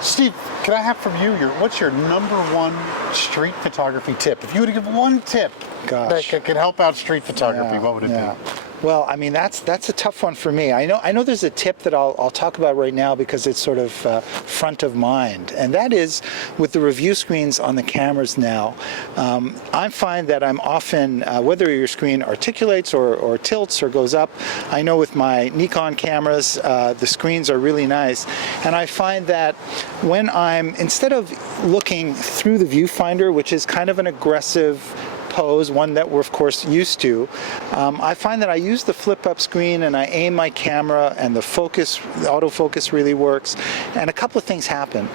Steve, can I have from you what's your number one street photography tip? If you were to give one tip that could help out street photography, what would it be? Well, I mean, that's a tough one for me. I know there's a tip that I'll talk about right now because it's sort of front of mind, and that is with the review screens on the cameras now. I find that I'm often, whether your screen articulates or tilts or goes up, I know with my Nikon cameras, the screens are really nice, and I find that when instead of looking through the viewfinder, which is kind of an aggressive pose, one that we're of course used to, I find that I use the flip-up screen and I aim my camera, and the autofocus really works, and a couple of things happen.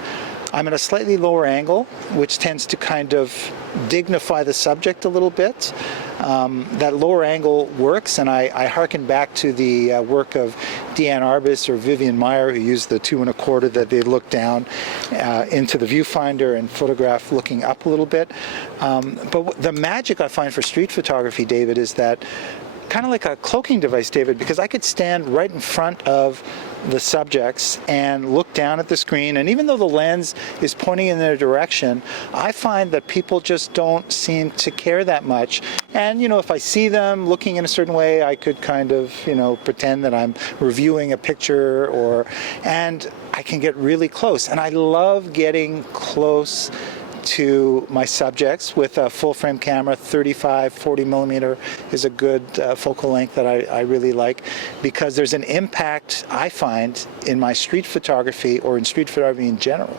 I'm at a slightly lower angle, which tends to kind of dignify the subject a little bit. That lower angle works, and I hearken back to the work of Deanne Arbus or Vivian Meyer, who used the 2 1/4 that they look down into the viewfinder and photograph looking up a little bit. But the magic I find for street photography, David, is that kind of like a cloaking device, David, because I could stand right in front of the subjects and look down at the screen, and even though the lens is pointing in their direction, I find that people just don't seem to care that much. And if I see them looking in a certain way, I could kind of pretend that I'm reviewing a picture, and I can get really close, and I love getting close to my subjects with a full frame camera. 35-40 millimeter is a good focal length that I really like, because there's an impact I find in my street photography, or in street photography in general.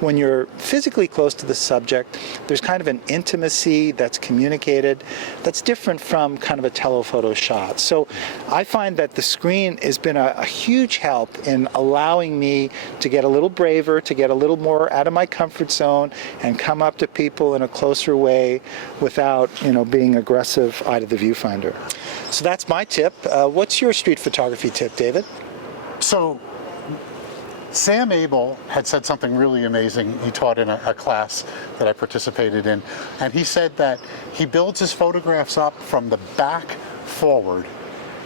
When you're physically close to the subject, there's kind of an intimacy that's communicated that's different from kind of a telephoto shot. So I find that the screen has been a huge help in allowing me to get a little braver, to get a little more out of my comfort zone and come up to people in a closer way without being aggressive out of the viewfinder. So that's my tip. What's your street photography tip, David? So Sam Abel had said something really amazing. He taught in a class that I participated in, and he said that he builds his photographs up from the back forward,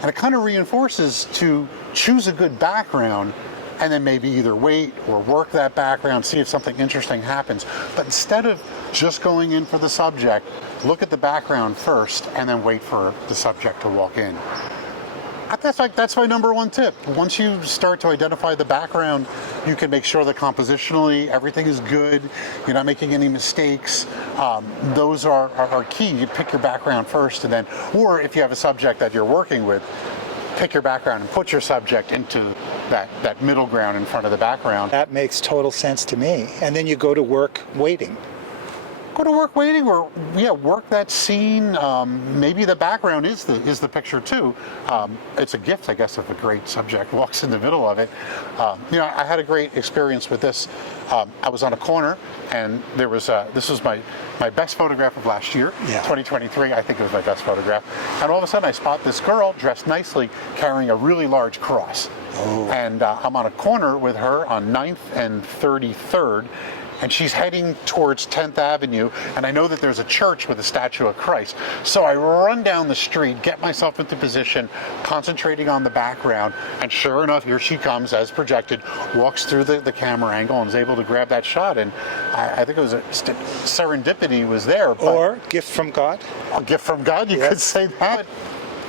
and it kind of reinforces to choose a good background, and then maybe either wait or work that background, see if something interesting happens. But instead of just going in for the subject, look at the background first and then wait for the subject to walk in. That's my number one tip. Once you start to identify the background, you can make sure that compositionally everything is good, you're not making any mistakes. Those are key. You pick your background first, and then, or if you have a subject that you're working with, pick your background and put your subject into that middle ground in front of the background. That makes total sense to me. And then you go to work waiting. Go to work waiting, or work that scene. Maybe the background is the picture too. It's a gift, I guess, if a great subject walks in the middle of it. I had a great experience with this. I was on a corner, and there was this was my best photograph of last year, 2023. I think it was my best photograph. And all of a sudden, I spot this girl dressed nicely, carrying a really large cross. Oh. And I'm on a corner with her on 9th and 33rd. And she's heading towards 10th Avenue, and I know that there's a church with a statue of Christ. So I run down the street, get myself into position, concentrating on the background, and sure enough, here she comes, as projected, walks through the camera angle and is able to grab that shot. And I think it was serendipity was there. Or gift from God. A gift from God, you could say that.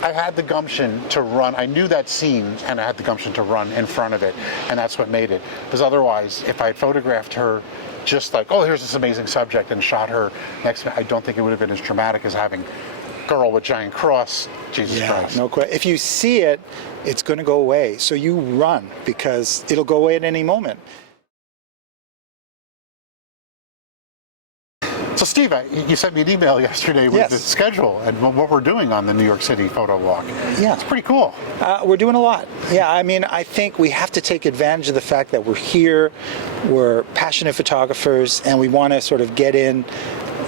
I had the gumption to run. I knew that scene, and I had the gumption to run in front of it, and that's what made it. Because otherwise, if I had photographed her just like, oh, here's this amazing subject, and shot her next to me, I don't think it would have been as dramatic as having girl with giant cross. Jesus Christ. No question. If you see it, it's going to go away. So you run, because it'll go away at any moment. So Steve, you sent me an email yesterday with the schedule and what we're doing on the New York City photo walk. Yeah. It's pretty cool. We're doing a lot. Yeah, I mean, I think we have to take advantage of the fact that we're here, we're passionate photographers, and we want to sort of get in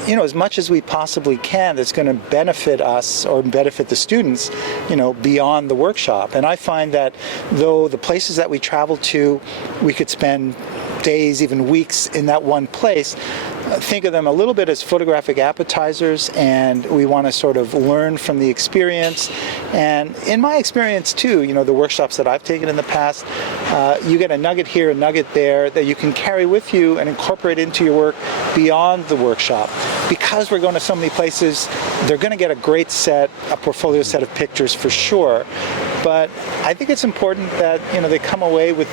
as much as we possibly can that's going to benefit us or benefit the students, beyond the workshop. And I find that though the places that we travel to, we could spend days, even weeks in that one place, think of them a little bit as photographic appetizers, and we want to sort of learn from the experience. And in my experience too, the workshops that I've taken in the past, you get a nugget here, a nugget there that you can carry with you and incorporate into your work beyond the workshop. Because we're going to so many places, they're going to get a great set, a portfolio set of pictures for sure. But I think it's important that they come away with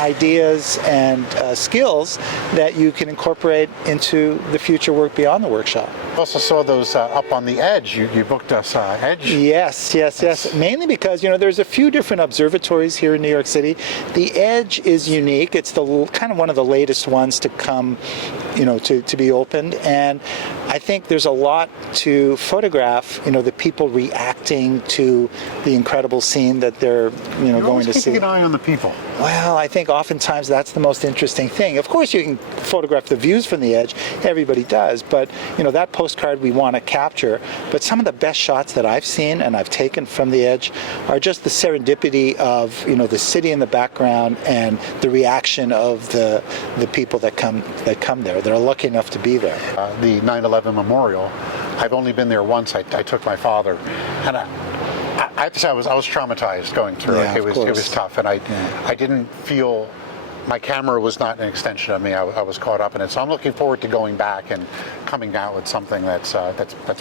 ideas and skills that you can incorporate into the future work beyond the workshop. I also saw those up on the Edge. You booked us Edge. Yes. Mainly because there's a few different observatories here in New York City. The Edge is unique. It's the kind of one of the latest ones to come, to be opened. And I think there's a lot to photograph. The people reacting to the incredible scene that they're going to see. Keeping an eye on the people. Well, I think oftentimes that's the most interesting thing. Of course, you can photograph the views from the Edge. Everybody does, but that postcard we want to capture. But some of the best shots that I've seen and I've taken from the Edge are just the serendipity of the city in the background and the reaction of the people that come there. They're lucky enough to be there. The 9/11 memorial. I've only been there once. I took my father, and I have to say I was traumatized going through it. It was tough, and I didn't feel. My camera was not an extension of me. I was caught up in it, so I'm looking forward to going back and coming out with something that's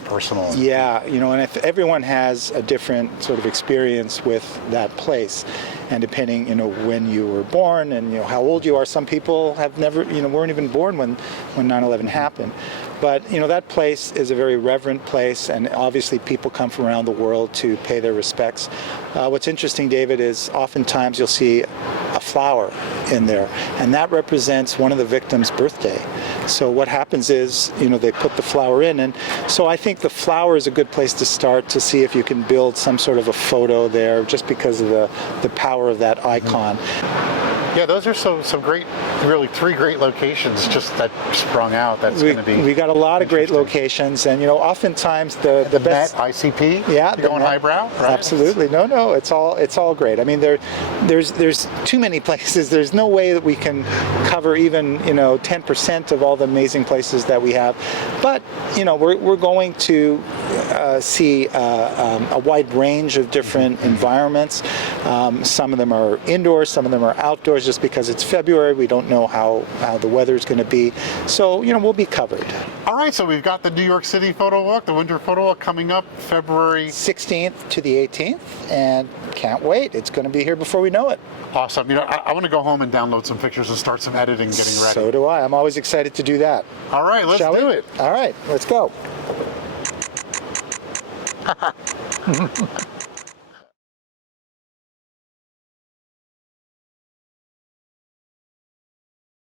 personal. Yeah, and if everyone has a different sort of experience with that place, and depending, when you were born and how old you are, some people have never, weren't even born when 9/11 happened. But that place is a very reverent place, and obviously people come from around the world to pay their respects. What's interesting, David, is oftentimes you'll see a flower in there, and that represents one of the victims' birthday. So what happens is, they put the flower in, and so I think the flower is a good place to start to see if you can build some sort of a photo there, just because of the power of that icon. Yeah, those are some great, really 3 great locations just that sprung out. That's going to be. We got a lot of great locations, and oftentimes the best Met, ICP. Yeah, you're going highbrow, right? Absolutely. No, it's all great. I mean, there's too many places. There's no way that we can cover even 10% of all the amazing places that we have. But we're going to see a wide range of different environments. Some of them are indoors, some of them are outdoors. Just because it's February, we don't know how the weather's going to be. So, we'll be covered. All right, so we've got the New York City Photo Walk, the Winter Photo Walk coming up February 16th to the 18th, and can't wait. It's going to be here before we know it. Awesome. I want to go home and download some pictures and start some editing, getting ready. So do I. I'm always excited to do that. All right, let's do it. All right, let's go.